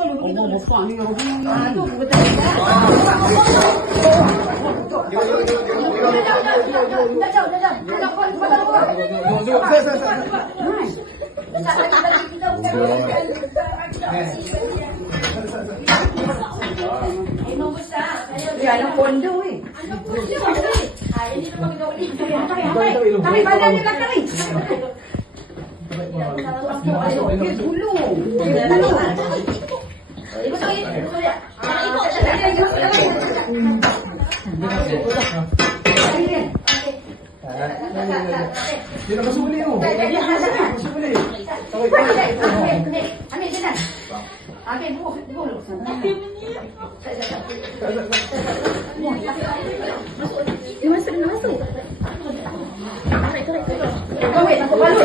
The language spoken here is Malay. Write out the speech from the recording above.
Allah besar ni orang ni. Tu betul. Anak kondo ni. Ini memang kita boleh. Tapi badan dia belakang ni. Dia dulu. Dia nak masuk beli tu. Masuk beli. Ambil jalan. Ambil bulu. Dia masuk. Tarik. Kau ambil, takut balut.